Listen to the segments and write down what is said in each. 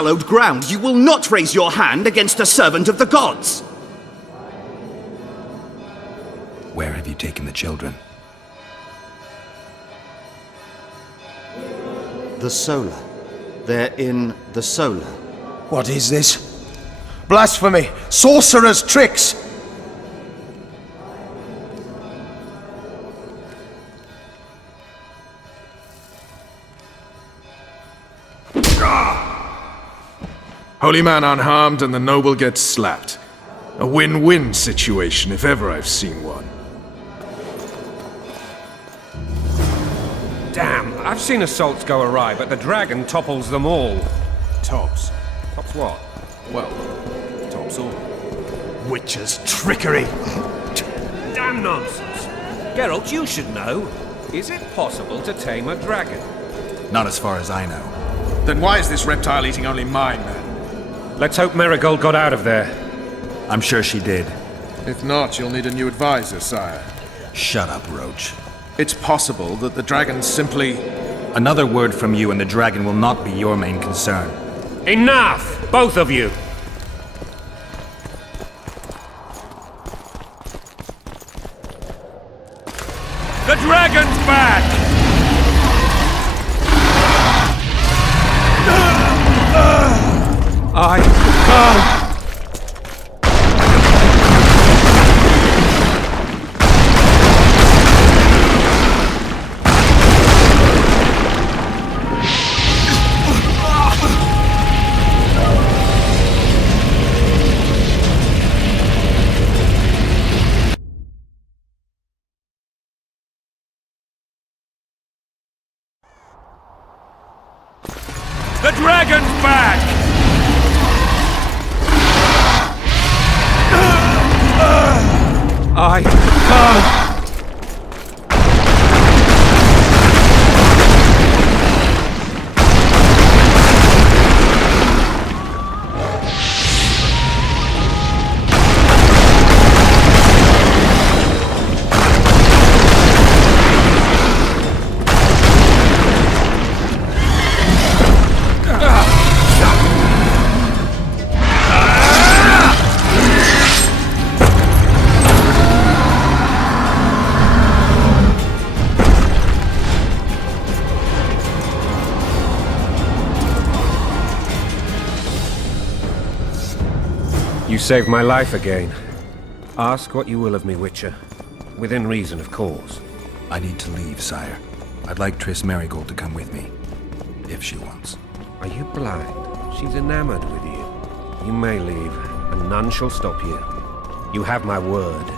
hallowed ground, you will not raise your hand against a servant of the gods! Where have you taken the children? The Solar. They're in the Solar. What is this? Blasphemy! Sorcerer's tricks! Holy man unharmed and the noble gets slapped. A win-win situation if ever I've seen one. Damn, I've seen assaults go awry, but the dragon topples them all. Tops. Tops what? Well, tops all. Witcher's trickery! Damn nonsense! Geralt, you should know. Is it possible to tame a dragon? Not as far as I know. Then why is this reptile eating only my men? Let's hope Marigold got out of there. I'm sure she did. If not, you'll need a new advisor, sire. Shut up, Roach. It's possible that the dragon simply... Another word from you and the dragon will not be your main concern. Enough! Both of you! The dragon's back! I can't! The dragon's back! I can't! You saved my life again. Ask what you will of me, Witcher. Within reason, of course. I need to leave, sire. I'd like Triss Merigold to come with me. If she wants. Are you blind? She's enamored with you. You may leave, and none shall stop you. You have my word.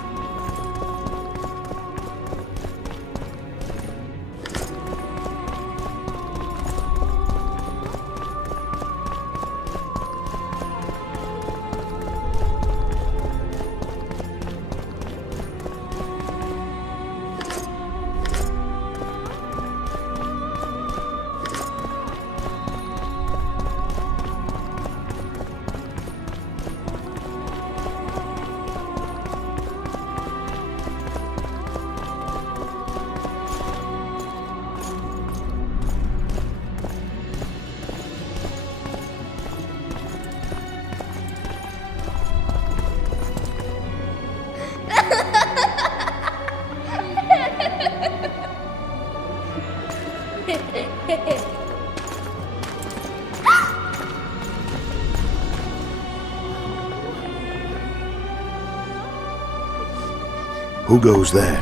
Who goes there?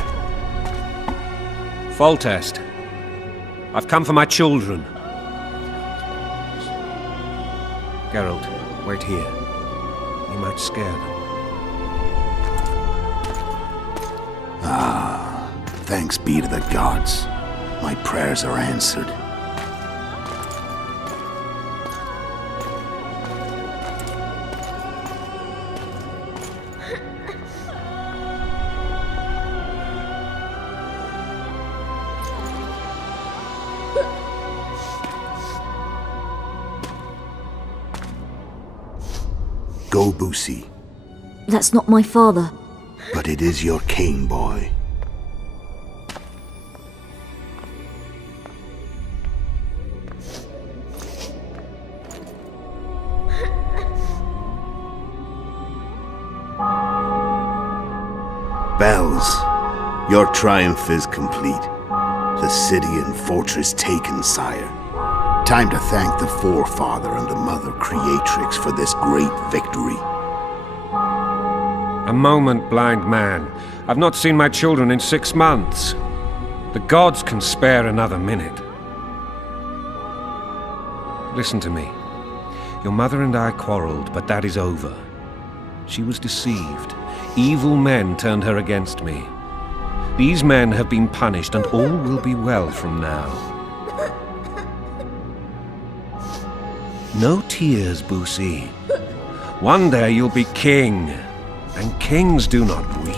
Foltest. I've come for my children. Geralt, wait here. You might scare them. Thanks be to the gods. My prayers are answered. Go, Boosie. That's not my father. But it is your king, boy. Bells, your triumph is complete. The city and fortress taken, sire. Time to thank the Forefather and the Mother Creatrix for this great victory. A moment, blind man. I've not seen my children in 6 months. The gods can spare another minute. Listen to me. Your mother and I quarreled, but that is over. She was deceived. Evil men turned her against me. These men have been punished, and all will be well from now. No tears, Boosie. One day you'll be king, and kings do not weep.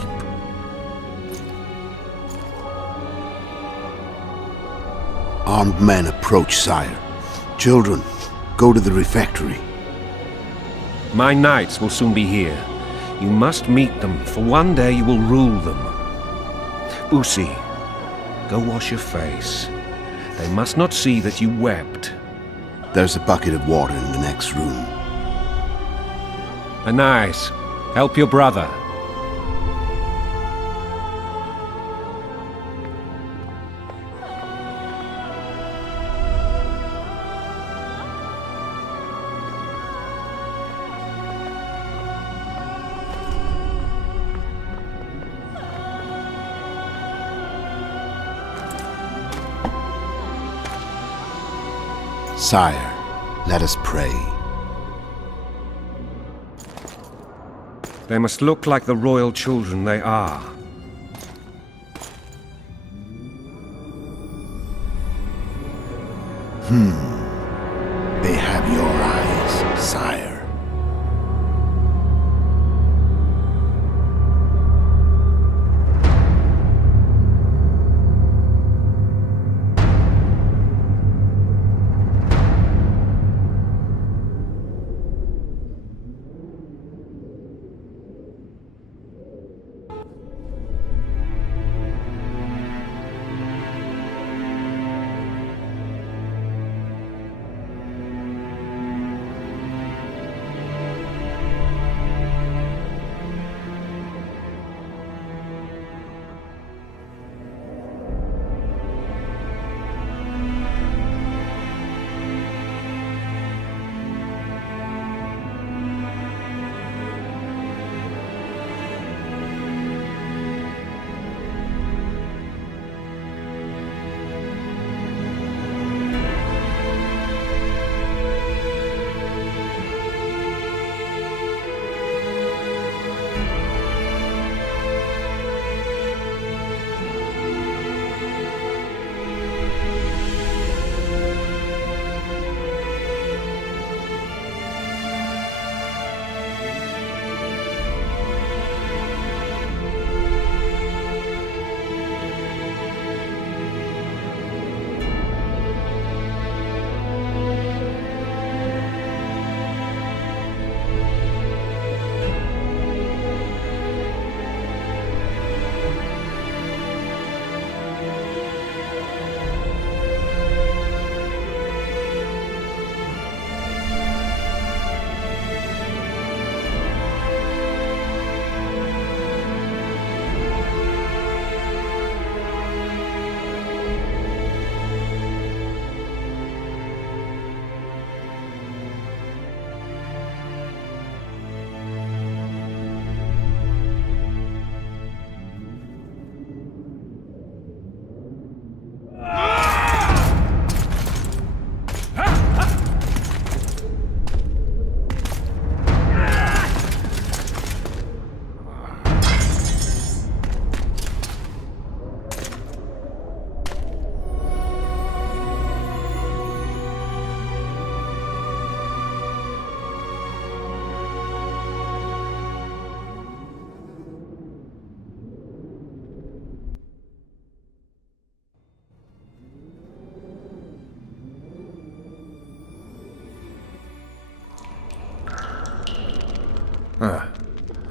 Armed men approach, sire. Children, go to the refectory. My knights will soon be here. You must meet them, for one day you will rule them. Boosie, go wash your face. They must not see that you wept. There's a bucket of water in the next room. Anais, help your brother. Sire, let us pray. They must look like the royal children they are. They have your eyes, sire.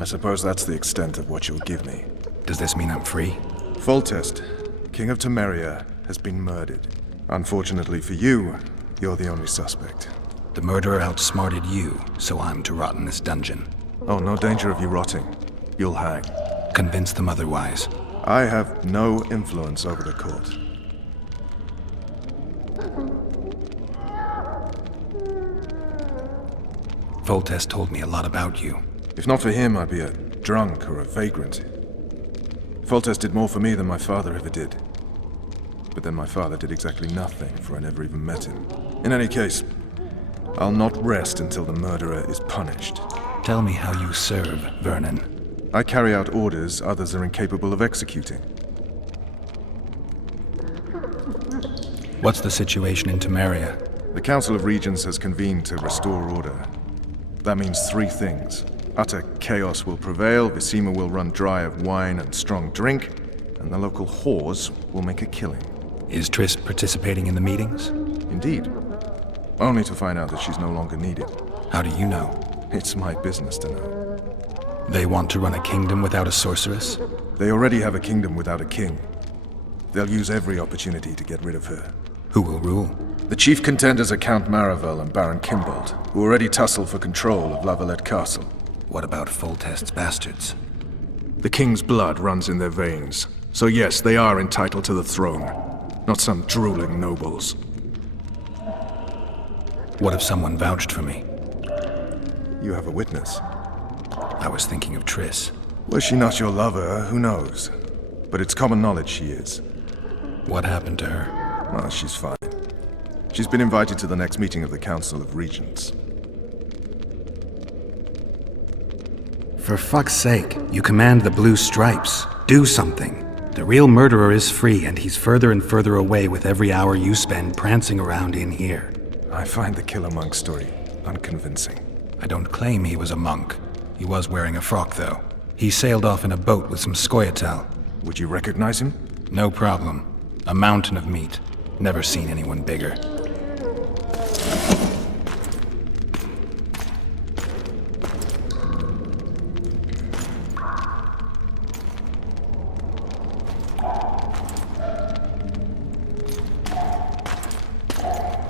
I suppose that's the extent of what you'll give me. Does this mean I'm free? Foltest, King of Temeria, has been murdered. Unfortunately for you, you're the only suspect. The murderer outsmarted you, so I'm to rot in this dungeon. Oh, no danger of you rotting. You'll hang. Convince them otherwise. I have no influence over the court. Foltest told me a lot about you. If not for him, I'd be a drunk or a vagrant. Foltest did more for me than my father ever did. But then my father did exactly nothing, for I never even met him. In any case, I'll not rest until the murderer is punished. Tell me how you serve, Vernon. I carry out orders others are incapable of executing. What's the situation in Temeria? The Council of Regents has convened to restore order. That means three things. Utter chaos will prevail, Visima will run dry of wine and strong drink, and the local whores will make a killing. Is Triss participating in the meetings? Indeed. Only to find out that she's no longer needed. How do you know? It's my business to know. They want to run a kingdom without a sorceress? They already have a kingdom without a king. They'll use every opportunity to get rid of her. Who will rule? The chief contenders are Count Maravel and Baron Kimbold, who already tussle for control of Lavalette Castle. What about Foltest's bastards? The king's blood runs in their veins. So yes, they are entitled to the throne. Not some drooling nobles. What if someone vouched for me? You have a witness. I was thinking of Triss. Was she not your lover? Who knows? But it's common knowledge she is. What happened to her? Well, she's fine. She's been invited to the next meeting of the Council of Regents. For fuck's sake, you command the Blue Stripes. Do something. The real murderer is free, and he's further and further away with every hour you spend prancing around in here. I find the Killer Monk story unconvincing. I don't claim he was a monk. He was wearing a frock, though. He sailed off in a boat with some Scoia'tael. Would you recognize him? No problem. A mountain of meat. Never seen anyone bigger.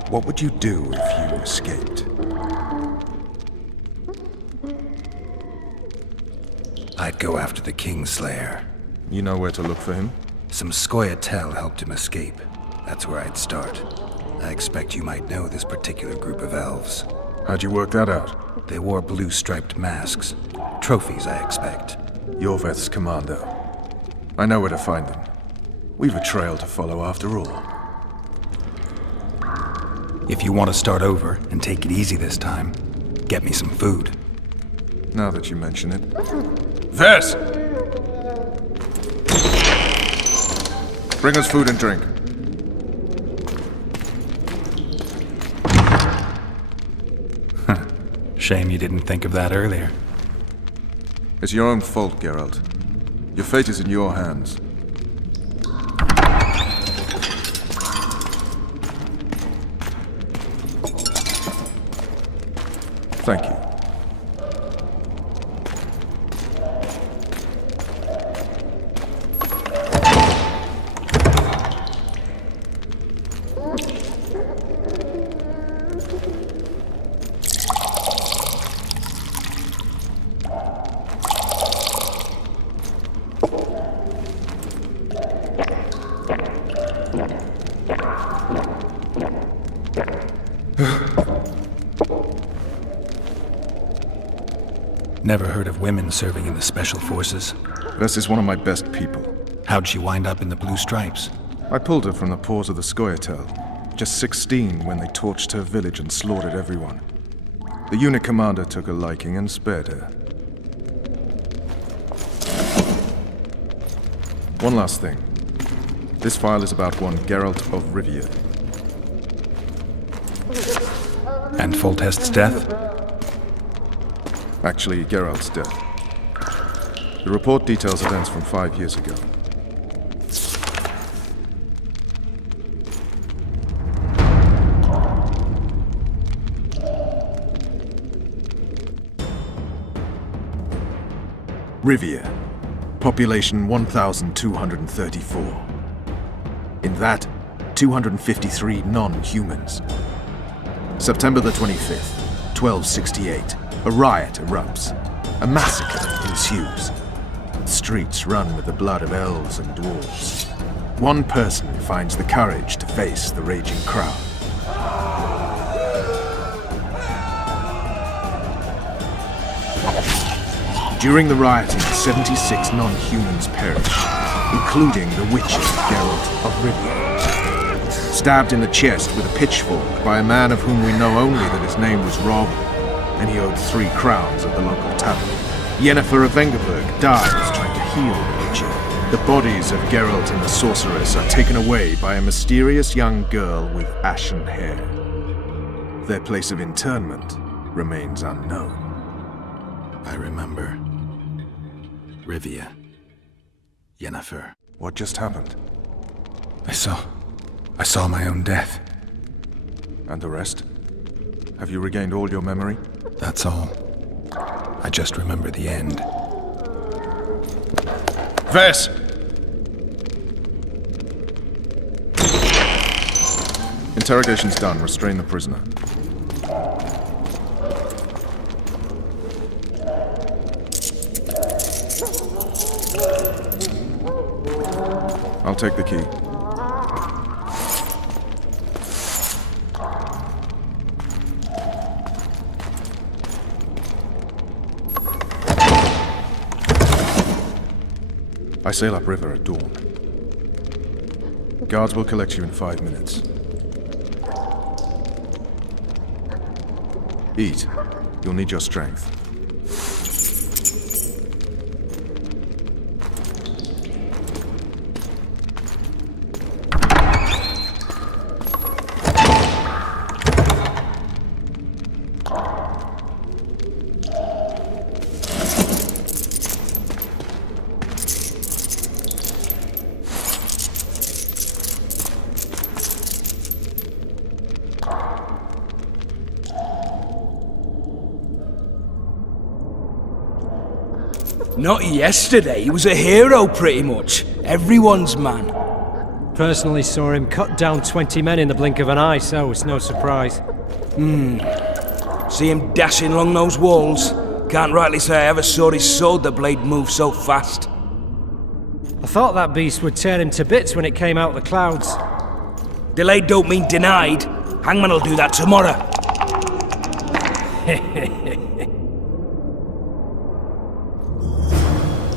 What would you do if you escaped? I'd go after the Kingslayer. You know where to look for him? Some Scoia'tael helped him escape. That's where I'd start. I expect you might know this particular group of elves. How'd you work that out? They wore blue-striped masks. Trophies, I expect. Yorveth's commando. I know where to find them. We've a trail to follow after all. If you want to start over and take it easy this time, get me some food. Now that you mention it. Vers! Bring us food and drink. Shame you didn't think of that earlier. It's your own fault, Geralt. Your fate is in your hands. Thank you. Never heard of women serving in the Special Forces. Vess is one of my best people. How'd she wind up in the Blue Stripes? I pulled her from the paws of the Scoia'tael. Just 16 when they torched her village and slaughtered everyone. The unit commander took a liking and spared her. One last thing. This file is about one Geralt of Rivia. And Foltest's death? Actually, Geralt's death. The report details events from 5 years ago. Rivia. Population 1,234. In that, 253 non-humans. September the 25th, 1268. A riot erupts. A massacre ensues. Streets run with the blood of elves and dwarves. One person finds the courage to face the raging crowd. During the rioting, 76 non-humans perished, including the Witcher Geralt of Rivia. Stabbed in the chest with a pitchfork by a man of whom we know only that his name was Rob, and he owed 3 crowns at the local tavern. Yennefer of Vengerberg dies trying to heal the Witcher. The bodies of Geralt and the sorceress are taken away by a mysterious young girl with ashen hair. Their place of internment remains unknown. I remember. Rivia. Yennefer. What just happened? I saw my own death. And the rest? Have you regained all your memory? That's all. I just remember the end. Vess! Interrogation's done. Restrain the prisoner. I'll take the key. I sail upriver at dawn. Guards will collect you in 5 minutes. Eat. You'll need your strength. Not yesterday, he was a hero pretty much. Everyone's man. Personally saw him cut down 20 men in the blink of an eye, so it's no surprise. See him dashing along those walls? Can't rightly say I ever saw his sword the blade move so fast. I thought that beast would tear him to bits when it came out of the clouds. Delayed don't mean denied. Hangman'll do that tomorrow.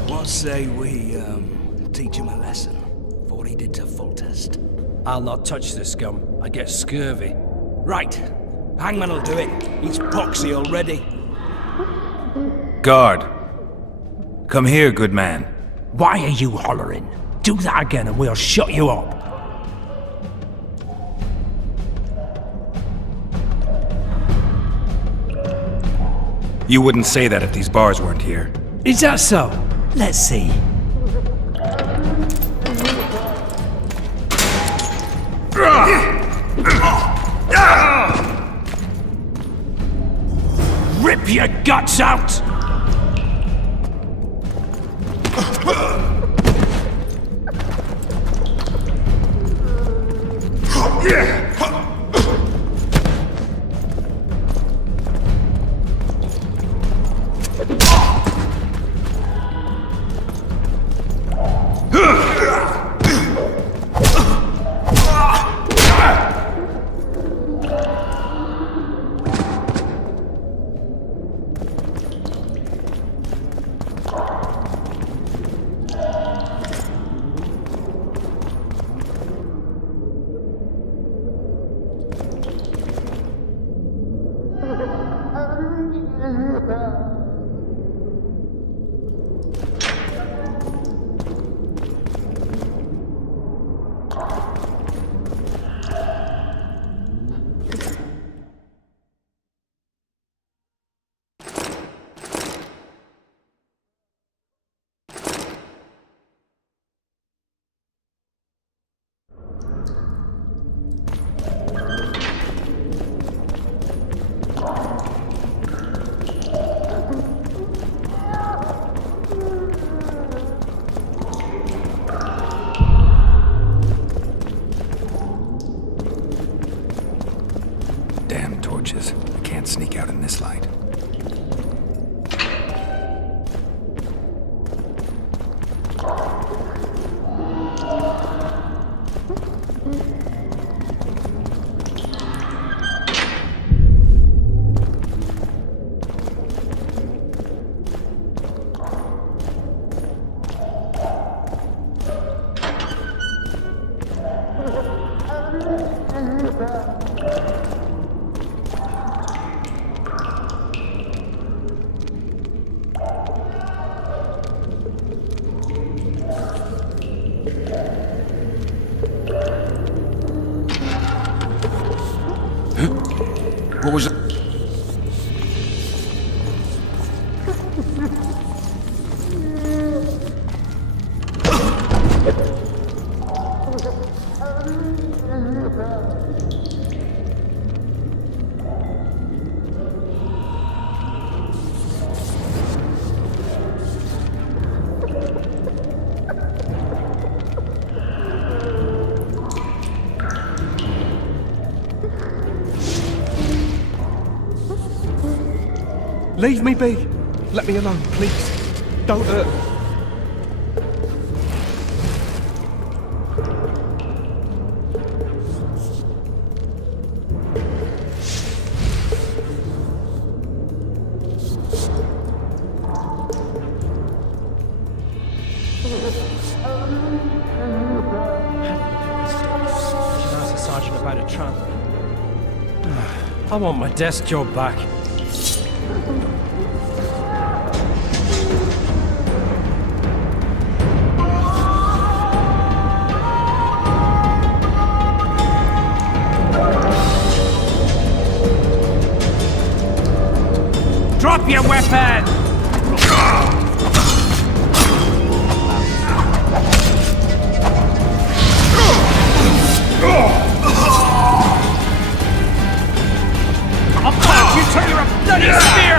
What say we, teach him a lesson for what he did to Foltest? I'll not touch the scum. I get scurvy. Right. Hangman'll do it. He's poxy already. Guard! Come here, good man. Why are you hollering? Do that again and we'll shut you up. You wouldn't say that if these bars weren't here. Is that so? Let's see. Rip your guts out! Leave me be. Let me alone, please. Don't hurt me. Sergeant about a tramp. I want my desk job back. Drop your weapon! I'll punch you till you're a bloody spear!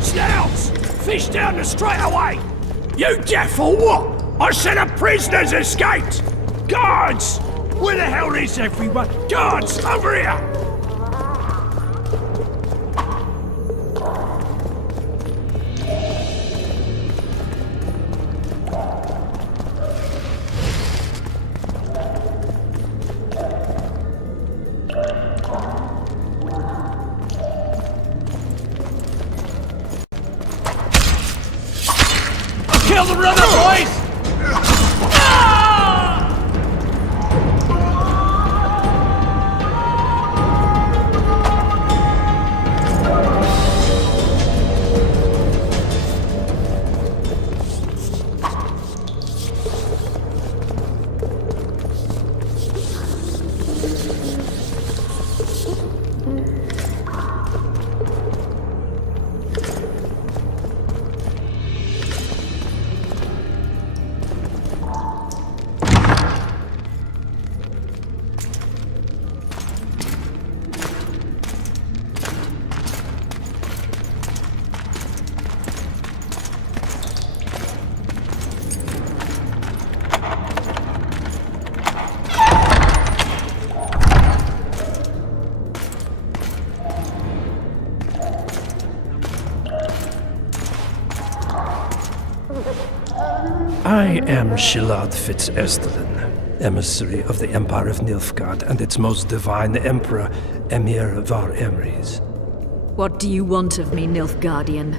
Snouts! Fish down the straightaway! You deaf or what? I said a prisoner's escaped! Guards! Where the hell is everyone? Guards, over here! Kill the runner, boys! I am Shilad Fitz-Estelen, emissary of the Empire of Nilfgaard and its most divine Emperor, Emhyr var Emreis. What do you want of me, Nilfgaardian?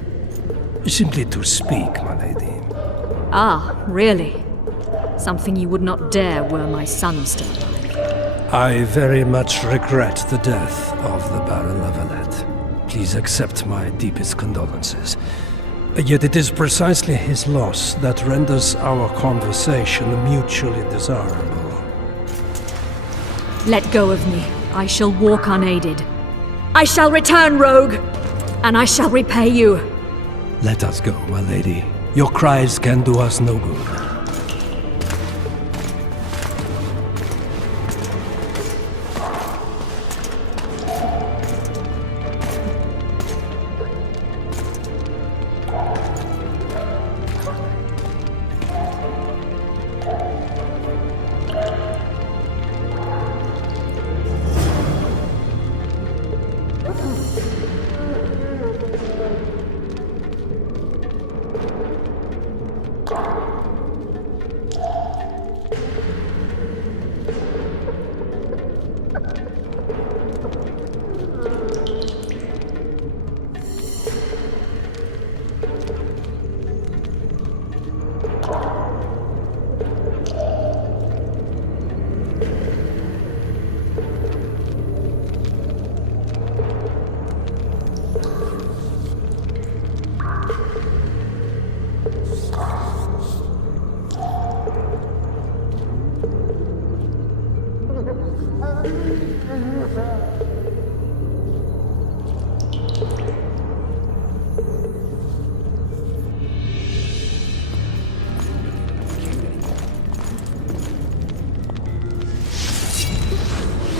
Simply to speak, my lady. Ah, really? Something you would not dare were my son still alive. I very much regret the death of the Baron Lavalette. Please accept my deepest condolences. Yet it is precisely his loss that renders our conversation mutually desirable. Let go of me. I shall walk unaided. I shall return, rogue! And I shall repay you. Let us go, my lady. Your cries can do us no good.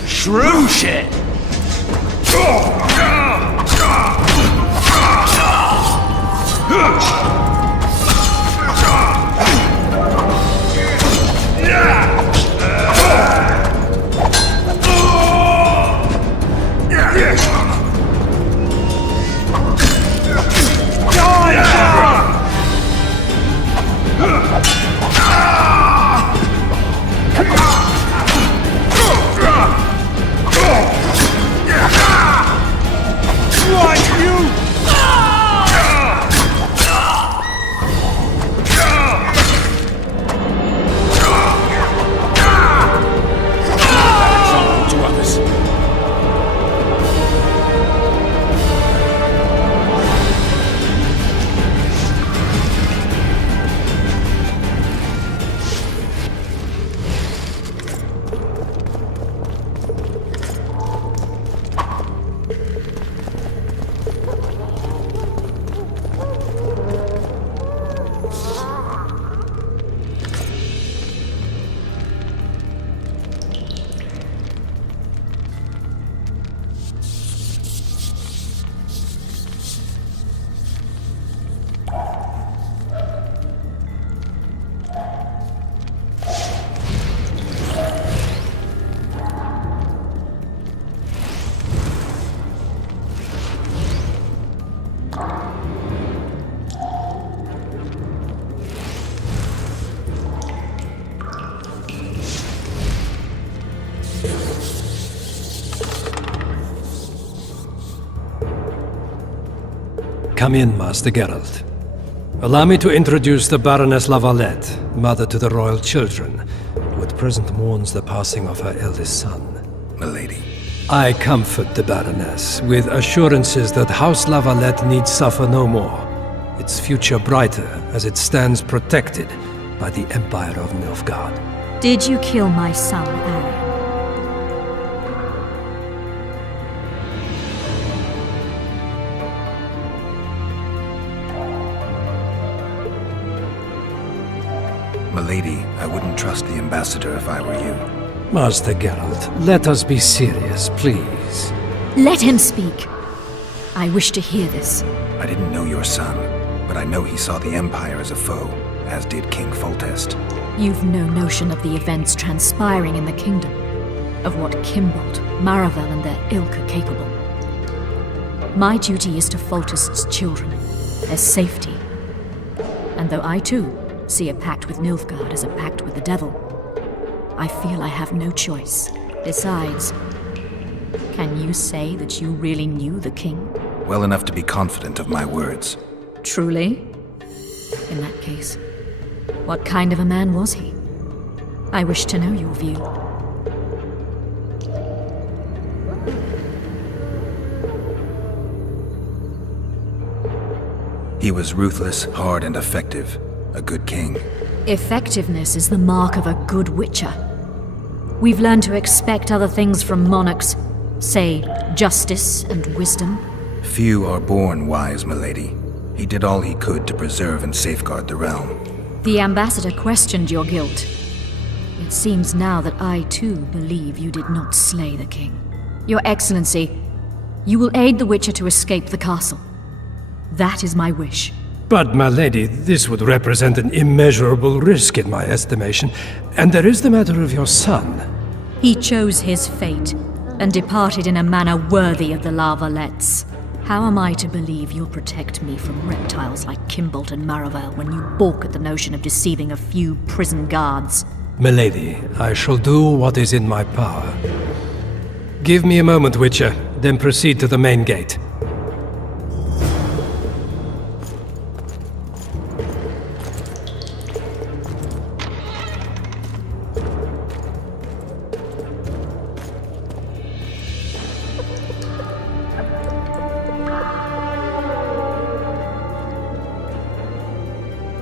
Shrew shit! Come in, Master Geralt. Allow me to introduce the Baroness Lavalette, mother to the royal children, who at present mourns the passing of her eldest son. Milady. I comfort the Baroness with assurances that House Lavalette need suffer no more, its future brighter as it stands protected by the Empire of Nilfgaard. Did you kill my son, Aryan? Milady, I wouldn't trust the ambassador if I were you. Master Geralt, let us be serious, please. Let him speak. I wish to hear this. I didn't know your son, but I know he saw the Empire as a foe, as did King Foltest. You've no notion of the events transpiring in the kingdom, of what Kimbold, Maravel, and their ilk are capable. My duty is to Foltest's children, their safety. And though I too see a pact with Nilfgaard as a pact with the devil, I feel I have no choice. Besides, can you say that you really knew the king? Well enough to be confident of my words. Truly? In that case, what kind of a man was he? I wish to know your view. He was ruthless, hard, and effective. A good king. Effectiveness is the mark of a good witcher. We've learned to expect other things from monarchs, say, justice and wisdom. Few are born wise, milady. He did all he could to preserve and safeguard the realm. The ambassador questioned your guilt. It seems now that I too believe you did not slay the king. Your Excellency, you will aid the Witcher to escape the castle. That is my wish. But, my lady, this would represent an immeasurable risk in my estimation. And there is the matter of your son. He chose his fate, and departed in a manner worthy of the Lavalettes. How am I to believe you'll protect me from reptiles like Kimbold and Maravel when you balk at the notion of deceiving a few prison guards? Milady, I shall do what is in my power. Give me a moment, Witcher, then proceed to the main gate.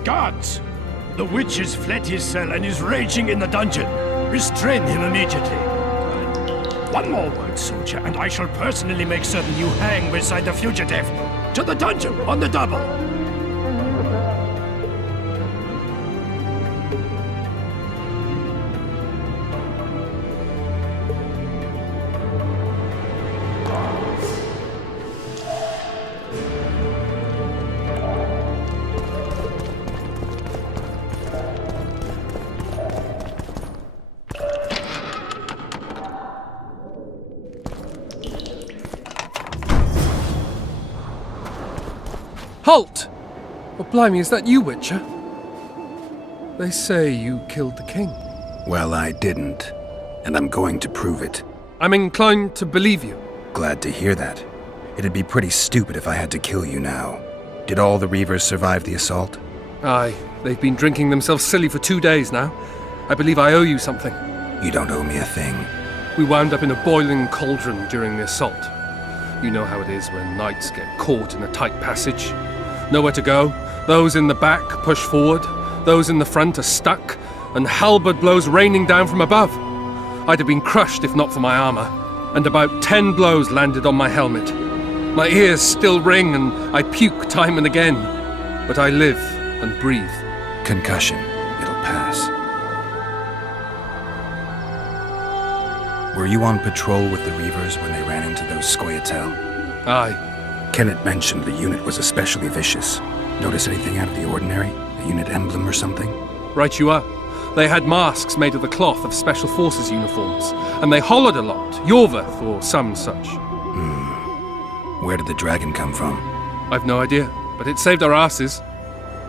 Guards! The witch has fled his cell and is raging in the dungeon. Restrain him immediately. One more word, soldier, and I shall personally make certain you hang beside the fugitive. To the dungeon, on the double! Halt! Oh, blimey, is that you, Witcher? They say you killed the king. Well, I didn't. And I'm going to prove it. I'm inclined to believe you. Glad to hear that. It'd be pretty stupid if I had to kill you now. Did all the Reavers survive the assault? Aye, they've been drinking themselves silly for 2 days now. I believe I owe you something. You don't owe me a thing. We wound up in a boiling cauldron during the assault. You know how it is when knights get caught in a tight passage. Nowhere to go. Those in the back push forward. Those in the front are stuck. And halberd blows raining down from above. I'd have been crushed if not for my armor. And about 10 blows landed on my helmet. My ears still ring and I puke time and again. But I live and breathe. Concussion. It'll pass. Were you on patrol with the Reavers when they ran into those Scoia'tael? Aye. Kenneth mentioned the unit was especially vicious. Notice anything out of the ordinary? A unit emblem or something? Right you are. They had masks made of the cloth of Special Forces uniforms, and they hollered a lot, Yorveth or some such. Where did the dragon come from? I've no idea, but it saved our asses.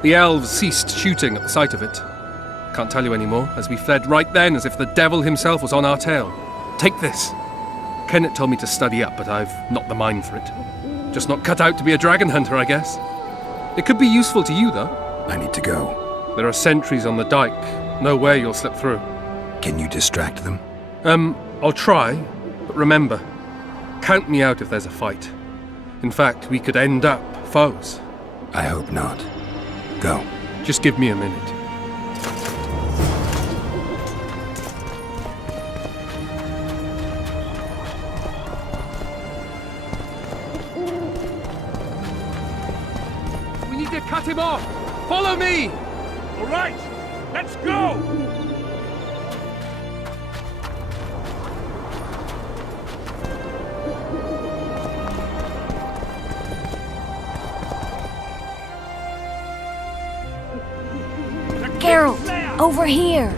The elves ceased shooting at the sight of it. Can't tell you anymore, as we fled right then as if the devil himself was on our tail. Take this. Kenneth told me to study up, but I've not the mind for it. Just not cut out to be a dragon hunter, I guess. It could be useful to you, though. I need to go. There are sentries on the dike. No way you'll slip through. Can you distract them? I'll try, but remember, count me out if there's a fight. In fact, we could end up foes. I hope not. Go. Just give me a minute. We need to cut him off! Follow me! All right, let's go! Geralt, over here!